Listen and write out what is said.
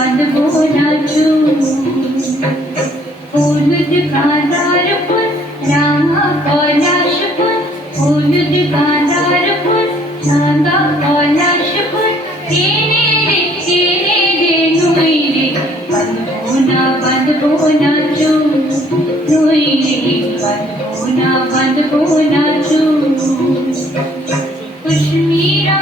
बंधबो नाचू फूल दुकानदार फूल रामा कैलाश फूल फूल दुकानदार फूल रामा कैलाश फूल केने रे नुई रे बंधबो नाचू नुई रे बंधबो नाचू कुछ मीरा